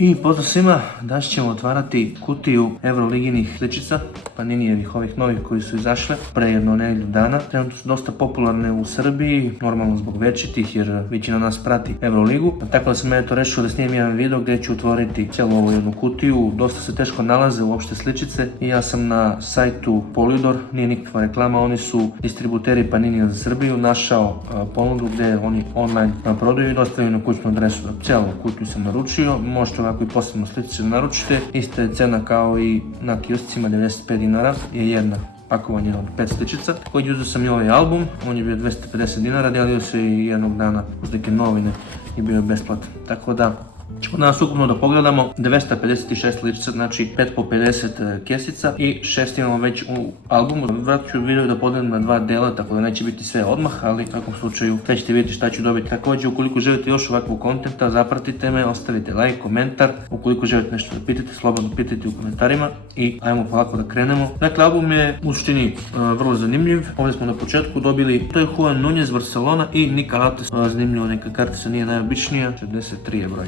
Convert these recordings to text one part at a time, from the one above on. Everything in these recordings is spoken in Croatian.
I pozdrav svima, danas ćemo otvarati kutiju Euroliginih sličica, Paninijevih ovih novih koji su izašle pre jedno nedjelju dana. Trenutno su dosta popularne u Srbiji, normalno zbog večitih jer većina nas prati Euroligu. Tako da sam ja to rešio da snimim jedan video gdje ću otvoriti cijelu ovu jednu kutiju. Dosta se teško nalaze uopšte sličice i ja sam na sajtu Polydor, nije nikakva reklama, oni su distributeri Paninija za Srbiju, našao ponudu gdje oni online prodaju i dostavljaju na kućnu adresu. Cijelu kutiju sam naručio, možete ovako i posebno sličice naručite. Ista je cena kao i na kioscima, 95 dinara je jedna pakovanje od 5 sličica. Također uzeo sam i ovaj album, on je bio 250 dinara, dijelio se i jednog dana uz neke novine i bio je besplatan. Tako da ćemo danas ukupno da pogledamo 256 sličica, znači 5 po 50 kesica i 6 imamo već u albumu. Vratit ću video da podelim na dva dela, tako da neće biti sve odmah, ali u svakom slučaju sve ćete vidjeti šta ću dobiti. Također, ukoliko želite još ovakvog kontenta, zapratite me, ostavite like, komentar. Ukoliko želite nešto da pitate, slobodno pitajte u komentarima i ajmo polako da krenemo. Dakle, album je u suštini vrlo zanimljiv. Ovdje smo na početku dobili, to je Juan Nunez Barcelona i Nika Lates. Zanimljivo, neka kartica nije najobičnija, 63 je broj.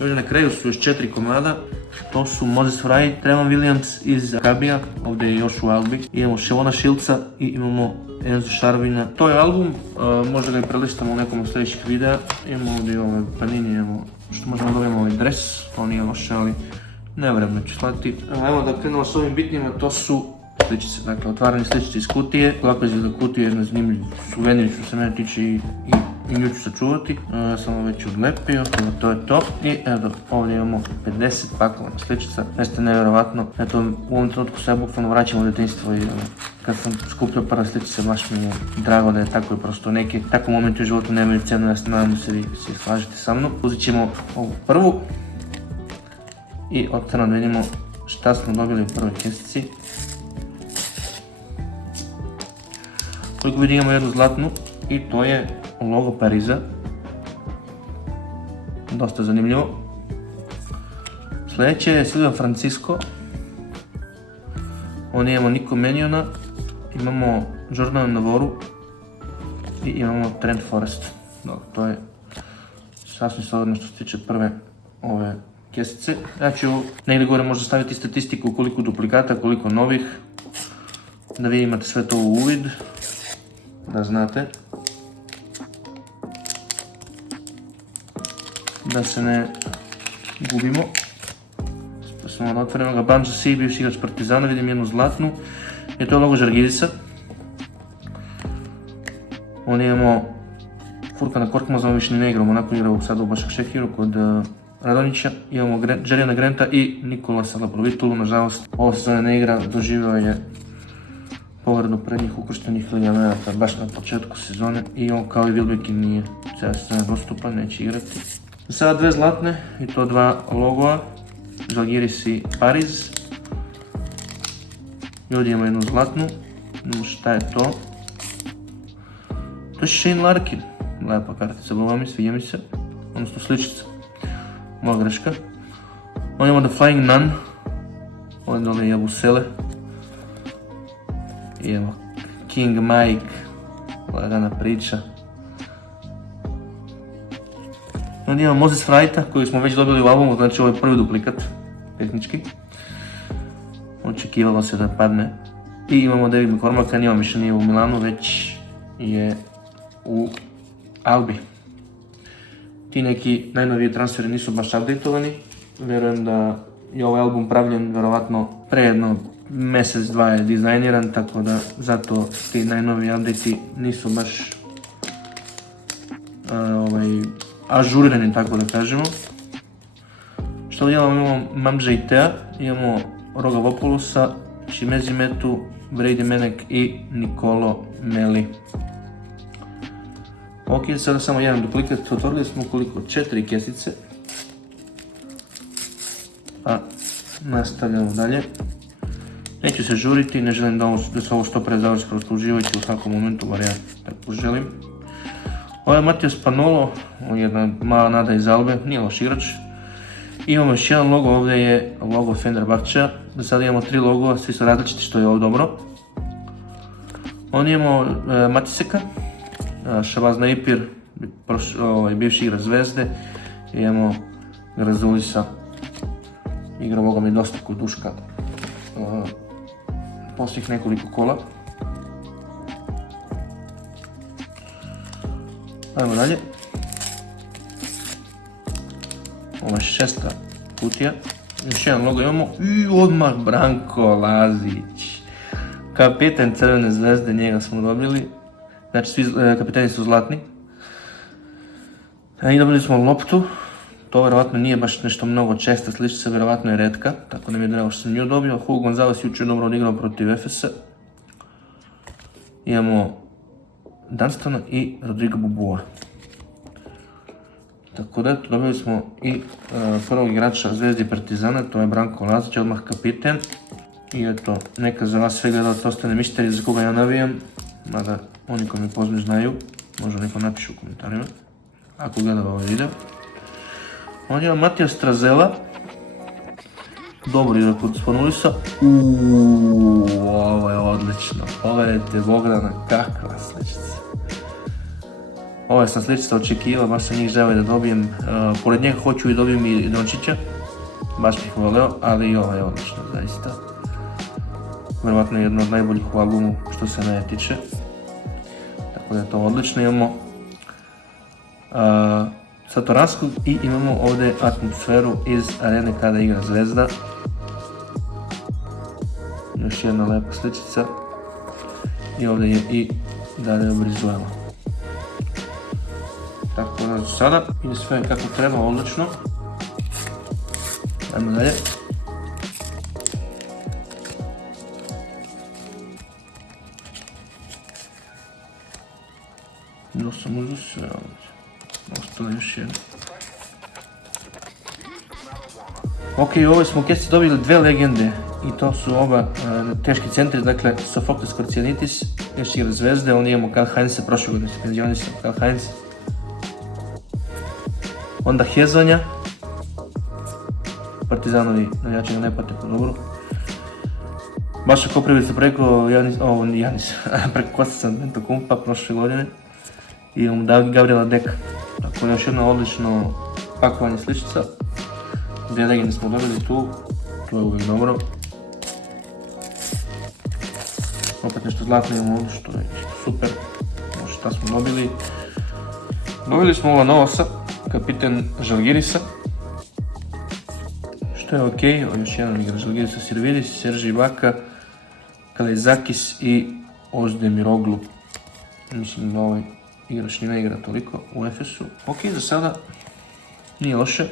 Ovdje na kraju su još 4 komada, to su Moses Wright, Tremon Williams iz Akabija, ovdje je još u Albi, imamo Ševona Šilca i imamo Enzo Šarvina. To je album, možda ga i prelistamo u nekom od sljedećih videa. Imamo ovdje ove Panini, imamo što možemo dobijemo ovaj dres, to nije loše, ali nevredno ću slati. Evo da krenemo s ovim bitnjima, to su sličice, dakle otvaranje sličice iz kutije. Ovako izgleda kutija, jedna zanimljiv suvenir što se mene tiče i nju ću sačuvati. Sam ovo već odlepio, to je to. I evo ovdje imamo 50 pakovanja sličica, jeste nevjerovatno. Eto, u ovom trenutku se ja bukvalno vraćam u djetinjstvo i kad sam skupljao prve sličice, baš mi je drago da je tako i prosto neki takvi momenti u životu nemaju cenu, ja se nadam da se vi slažete sa mnom. Uzet ćemo ovu prvu i od strana da vidimo šta smo dobili u prvoj kesici. Koliko vidim imamo jednu zlatnu i to je logo Pariza. Dosta zanimljivo. Sljedeće je Silvio Francisco. Ovdje imamo Niko Meniona, imamo Jordana Navoru i imamo Trent Forrest. Dobro, to je sasvim slobodno što se tiče prve ove kesice. Ja ću negdje gore možda staviti statistiku koliko duplikata, koliko novih, da vi imate sve to u uvid, da znate. Da se ne gubimo. Pa smo da otvorimo ga Banjo C, bivši igrač Partizana, vidim jednu zlatnu. I to je logo Žalgirisa. Ovdje imamo Furkana Korkmaza, on više ne igramo, onako igrao sada u Başakšehiru kod Radonjića. Imamo Jerryana Granta i Nikolasa Laprovitulu, nažalost ovo sezone ne igra, doživio je povredu prednjih ukrštenih ligamenta baš na početku sezone i on kao i Wilbekin nije cijela sezona dostupan, neće igrati. Sada dve zlatne i to dva logoa, Žalgiris i Pariz. I ovdje imamo jednu zlatnu, šta je to? To je Shane Larkin, lepa kartica, boga mi, sviđa mi se, odnosno sličica, moja greška. Ovdje imamo The Flying Nun, ovdje dole je Jabusele. I evo, King Mike, lagana priča. Ovdje imamo Moses Wrighta koji smo već dobili u albumu, znači ovo je prvi duplikat, tehnički. Očekivalo se da padne. I imamo David McCormacka, njima više nije u Milanu, već je u Albi. Ti neki najnoviji transferi nisu baš updateovani. Vjerujem da je ovaj album pravljen vjerovatno pre jedno mjesec, dva je dizajniran, tako da zato ti najnoviji update nisu baš ažurirani, tako da kažemo. Što ovdje imamo Mamdža Itea, imamo Roga Vopolusa, Šimezi Metu, Brady Menek i Nikolo Meli. Ok, sada samo jedan duplikat, otvorili smo koliko? 4 kesice. Pa nastavljamo dalje. Neću se žuriti, ne želim da se ovo što pre završi, prosto uživajući u svakom momentu, bar ja tako želim. Ovo je Mateo Spanolo, on je jedna mala nada iz Albe, nije loš igrač. Imamo još jedan logo, ovdje je logo Fenerbahčea. Do sada imamo 3 logova, svi su različiti što je ovo dobro. Ovdje imamo Matiseka, Shabazz Napier, bivši igrač Zvezde. Imamo Grazulisa. Igra Boga mi dosta kod Duška posljednjih nekoliko kola. Ajmo dalje. Ovo je 6. kutija. Još jedan logo imamo i odmah Branko Lazić. Kapitan Crvene zvezde, njega smo dobili. Znači svi kapitani su zlatni. I dobili smo loptu. To vjerovatno nije baš nešto mnogo česta sličica, vjerovatno je retka. Tako da mi je drago što sam nju dobio. Hugo Gonzalez jučer dobro odigrao protiv Efesa. Imamo Dunstona i Rodrigo Boboa. Tako da eto, dobili smo i prvog igrača Zvezde i Partizana, to je Branko Lazić, odmah kapiten. I eto, neka za vas sve gledalci ostane misterij za koga ja navijam, mada oni koji me poznaju znaju, možda neko napiše u komentarima, ako gleda ovaj video. Ovdje imam Matija Strazela, dobro igra kod Spanulisa. Ovo je odlično, pogledajte Bogdana, kakva sličica. Ovo sam sličica očekivao, baš sam njih želeo da dobijem, pored njega hoću i dobijem i Dončića, baš bih voleo, ali i ovo je odlično, zaista. Vjerovatno je jedno od najboljih u albumu što se mene tiče, tako da je to odlično. Imamo Satoranskog i imamo ovdje atmosferu iz arene kada igra Zvezda. Još jedna lepa sličica i ovdje je i Dario Brizuela. Tako da za sada ide sve kako treba, odlično. Ajmo dalje. Bilo sam uzeo sve ovdje. Ostalo još jedno. Ok, ovdje smo u kesi dobili dve legende i to su oba teški centri, dakle Sofokles Korcianitis, još igra Zvezde, ovdje imamo Karl Heinze, prošle godine se penzionisao Karl Heinz. Onda Hezonja, Partizanovi navijači ga ne pate po dobru. Baša Koprivica preko preko Kostica Antetokounmpa prošle godine. I imamo Gabriela Deka. Tako da još jedno odlično pakovanje sličica. Dvije legende smo dobili tu, to je uvijek dobro. Opet nešto zlatno imamo ovdje što je super. Šta smo dobili? Dobili smo ova Novosa, kapiten Žalgirisa. Što je ok, još jedan igra Žalgirisa, Sirvidis, Serži Ibaka, Kalezakis i Ozdemiroglu. Mislim da ovaj igrač ni ne igra toliko u Efesu. Ok, za sada nije loše.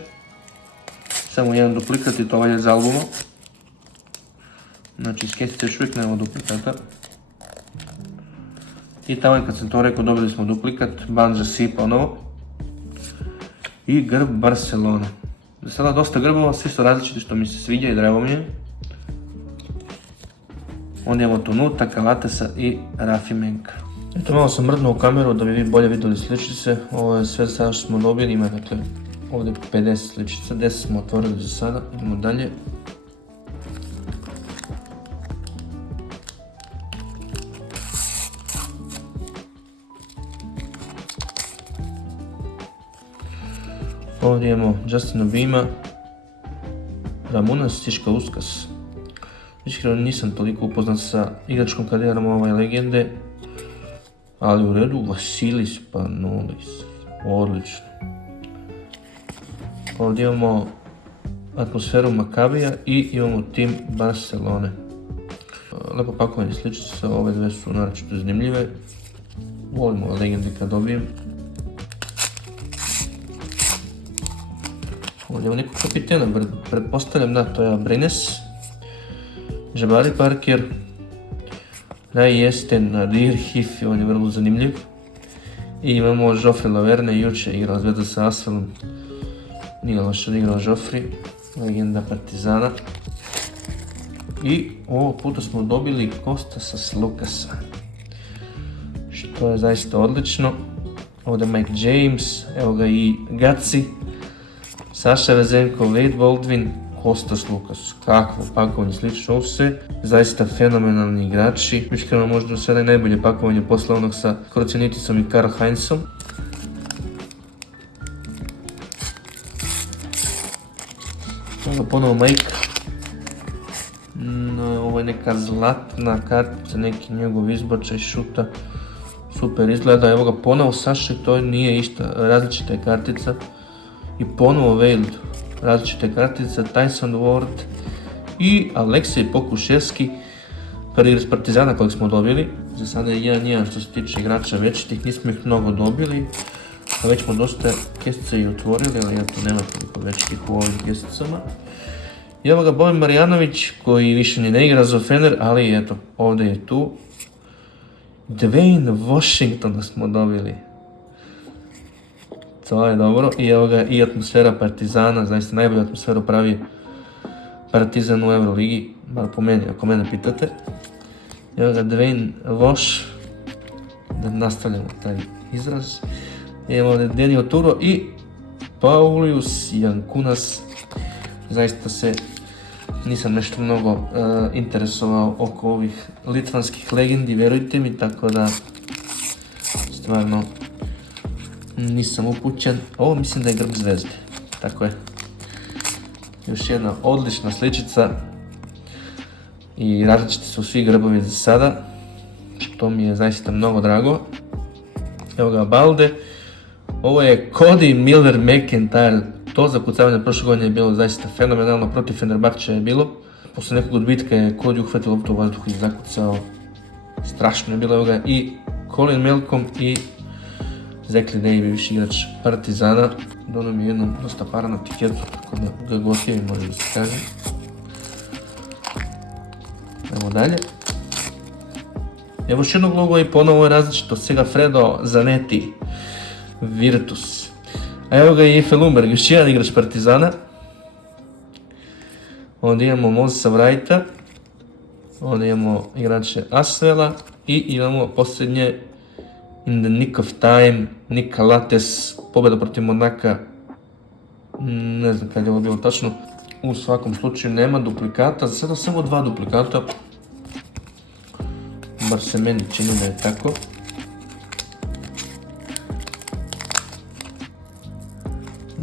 Samo jedan duplikat i to ovaj je za albuma. Znači iz kesice još uvijek nemamo duplikata. I tamo kad sam to rekao dobili smo duplikat, Banja Si ponovo. I grb Barcelone. Za sada dosta grbova, svi su različiti što mi se sviđa i drago mi je. Onda imamo Tonuta, Kalatesa i Rafi Menka. Eto, malo sam mrdnuo u kameru da bi vi bolje vidjeli sličice. Ovo je sve sada što smo dobili, ima dakle ovdje 50 sličica, 10 smo otvorili za sada, idemo dalje. Ovdje imamo Justina Bima, Ramonas, Stiška Uskas. Iskreno nisam toliko upoznat sa igračkom karijerom ove legende, ali u redu. Vasilis Panolis, odlično. Ovdje imamo atmosferu Makabija i imamo tim Barcelone. Lepo pakovanje sličice, ove dve su naročito zanimljive. Volim ove legende kad dobijem. Ovdje imamo nekog kapitena, pretpostavljam da to je Abrines. Jabari Parker, Rai Esten, Nadir Hifi, on je vrlo zanimljiv. I imamo Joffrey Laverne, juče igrao Zvezda sa Asvelom. Nije loše odigrao Joffrey, legenda Partizana. I ovog puta smo dobili Kostas Lukasa, što je zaista odlično. Ovdje Mike James, evo ga i Gaci, Saša Vezenkov, Wade Baldwin, Kostas Lukas. Kakvo pakovanje slično, ovo sve zaista fenomenalni igrači. Iskreno možda sada je najbolje pakovanje posle onog sa Korcianitisom i Karl Heinzom. Evo ponovo Mike. Ovo je neka zlatna kartica, neki njegov izbačaj šuta. Super izgleda, evo ga ponovo Saša, to nije išta, različita je kartica. I ponovo Veiled, različite kartice, Tyson Ward i Aleksej Pokuševski, prvi iz Partizana kojeg smo dobili. Za sada je 1-1 što se tiče igrača večitih, nismo ih mnogo dobili. A već smo dosta kesice i otvorili, ali eto nema toliko večitih u ovim kesicama. I evo ga Bojan Marjanović koji više ni ne igra za Fener, ali eto ovdje je tu. Dwayne Washingtona smo dobili. To je dobro. I evo ga i atmosfera Partizana, zaista najbolju atmosferu pravi Partizan u Euroligi, bar po meni, ako mene pitate. Evo ga Dwayne Wash, da nastavljamo taj izraz. Evo ovdje Denio Turo i Paulius Jankunas. Zaista se nisam nešto mnogo interesovao oko ovih litvanskih legendi, vjerujte mi, tako da stvarno nisam upućen. Ovo mislim da je grb zvezde, tako je. Još jedna odlična sličica i različiti su svi grbovi za sada, što mi je zaista mnogo drago. Evo ga Balde, ovo je Cody Miller McIntyre, to zakucavanje prošle godine je bilo zaista fenomenalno, protiv Fenerbahča je bilo. Posle nekog odbitka je Cody uhvatio loptu u vazduhu i zakucao, strašno je bilo. Evo ga i Colin Malcolm i Zekli Ney, bivši igrač Partizana, donio mi jednom dosta para na tiketu, tako da ga gotije može da se kaže. Evo dalje. Evo još jednog logo i ponovo je različito, Segafredo Zanetti, Virtus. A evo ga i Efe Lundberg, još jedan igrač Partizana. Onda imamo Mosesa Wrighta, onda imamo igrače Asvela i imamo posljednje In the Nick of Time, Nika Lates, pobjeda protiv Monaka, ne znam kad je ovo bilo tačno. U svakom slučaju nema duplikata, za sada samo 2 duplikata, bar se meni čini da je tako.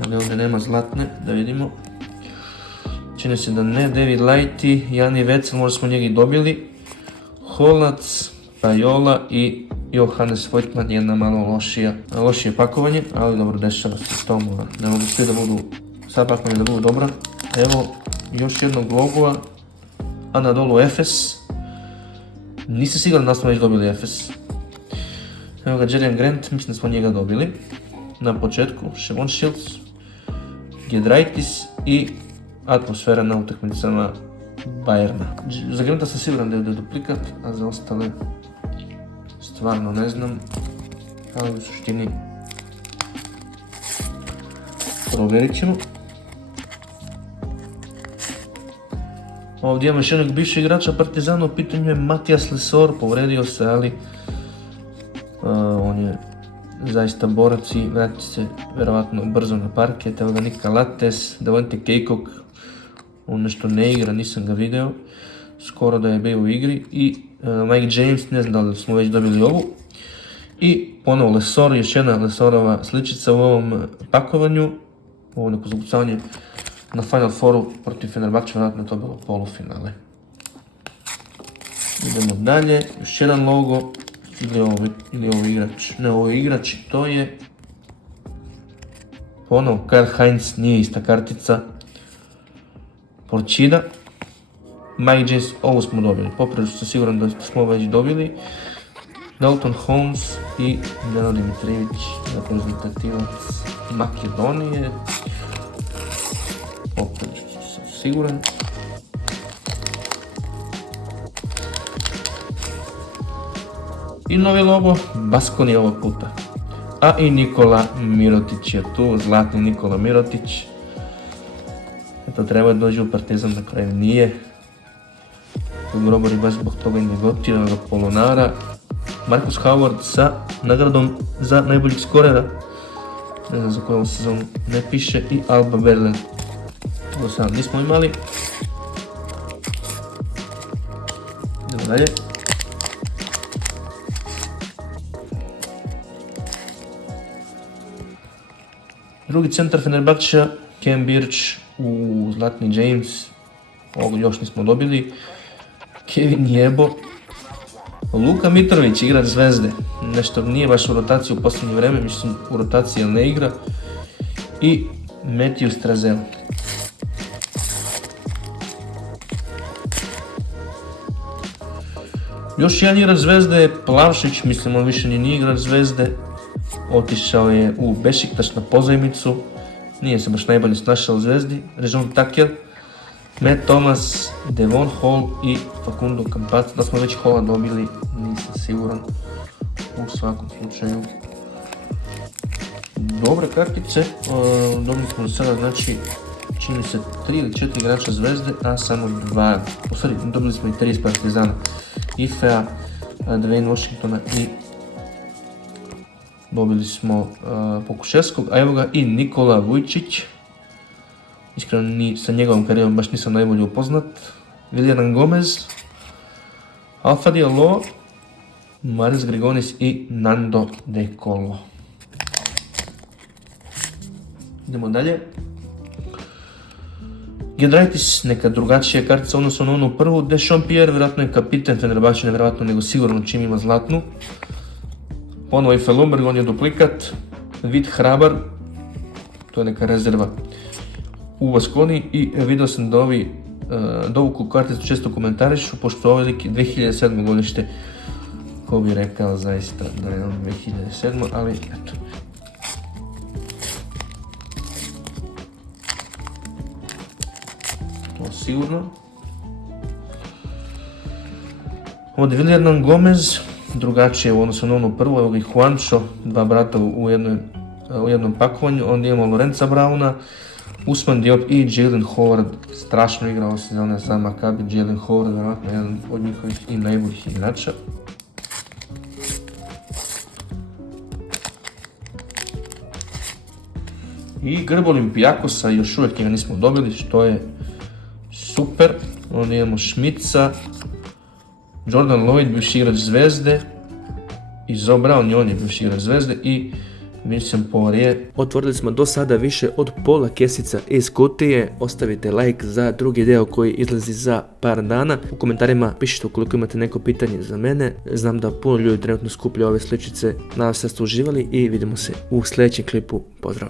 Ali ovdje nema zlatne, da vidimo. Čini se da ne, David Lighty, Jani Vecel, možda smo njega i dobili. Holac, Pajola i Johannes Voigtmann, jedna malo lošije pakovanje, ali dobro, dešava se to, ne mogu svi da budu, sad pakovanje da budu dobra. Evo još jednog logova, Anadolu Efes, nisam siguran da smo već dobili Efes. Evo ga Jerian Grant, mislim da smo njega dobili na početku, Shevon Shields, Giedraitis i atmosfera na utakmicama Bayerna. Za Granta sam siguran da je duplikat, a za ostale stvarno ne znam, ali u suštini provjerit ćemo. Ovdje imamo još jednog bivšeg igrača Partizana, u pitanju je Matijas Lesor, povredio se, ali on je zaista borac i vratit se vjerovatno brzo na parket. Evo ga Nika Lates, Devonte Cacok, on nešto ne igra, nisam ga video, skoro da je bio u igri. I Mike James, ne znam da li smo već dobili ovu. I ponovo Lesor, još jedna Lesorova sličica u ovom pakovanju, ovo neko zakucavanje na Final Fouru protiv Fenerbahča, vjerojatno je to bilo polufinale. Idemo dalje, još jedan logo, ili ovo igrač, ne ovo je igrač, to je ponovo Karl Heinz, nije ista kartica, Porčida, Mike James, ovo smo dobili, poprilično sam siguran da smo već dobili, Dalton Holmes i Nenad Dimitrijević, reprezentativac Makedonije, poprilično sam siguran. I novi logo, Baskoni ovog puta. A i Nikola Mirotić je tu, zlatni Nikola Mirotić. Eto, treba dođe u Partizan, na kraju nije. Grobari baš zbog toga i negotira ga Polonara. Marcus Howard sa nagradom za najboljeg skorera. Ne znam za koju sezonu ne piše. I Alba Berlin. Do sada nismo imali. Idemo dalje. Drugi centar Fenerbahča, Cam Birch u Zlatni James, ovo još nismo dobili. Kevin Jebo. Luka Mitrović, igrač Zvezde. Nešto nije baš u rotaciji u posljednje vrijeme, mislim u rotaciji ali ne igra. I Matthew Strazel. Još jedan igrač Zvezde je Plavšić, mislim on više nije igrač Zvezde. Otišao je u Bešiktaš na pozajmicu. Nije se baš najbolje snašao u Zvezdi. Režon Taker, Matt Thomas, Devon Hall i Facundo Campazzo. Da smo već Halla dobili, nisam siguran. U svakom slučaju. Dobre kartice. Dobili smo sada, znači, čini se 3 ili 4 igrača Zvezde, a samo 2. Dobili smo i 3 iz Partizana. Ifea, Dwayne Washingtona i dobili smo Pokuševskog, a evo ga i Nikola Vujčić. Iskreno ni sa njegovom karijerom baš nisam najbolje upoznat. Willian Gomez, Alfa Diallo, Maris Grigonis i Nando De Colo. Idemo dalje. Giedraitis, neka drugačija kartica odnosno na onu prvu. Dechampierre, vjerojatno je kapiten Fenerbahče, nevjerojatno nego sigurno čim ima zlatnu. Ponovo i Felumberg, on je duplikat. Vid Hrabar, to je neka rezerva u Baskoni. I vidio sam da ovi dovuku karticu često komentarišu, pošto ovaj lik je 2007. godište. Ko bi rekao zaista da je on 2007. ali eto. To sigurno. Ovdje Willian Gomez, drugačije u odnosu na onu prvu, evo ga i Juancho, dva brata u jednom pakovanju. Onda imamo Lorenza Brauna, Usman Diop i Jalen Howard, strašno igrao sezone za Maccabi. Jalen Howard, vjerojatno jedan od njihovih i najboljih igrača. I grb Olimpijakosa, još uvijek ga nismo dobili, što je super. Onda imamo Šmica, Jordan Lloyd, bivši igrač Zvezde, i Zoe Brown, on je bivši igrač Zvezde, i Vincent Poirier. Otvorili smo do sada više od pola kesica iz kutije. Ostavite like za drugi deo koji izlazi za par dana. U komentarima pišite ukoliko imate neko pitanje za mene. Znam da puno ljudi trenutno skuplja ove sličice. Nadam se da ste uživali i vidimo se u sljedećem klipu. Pozdrav!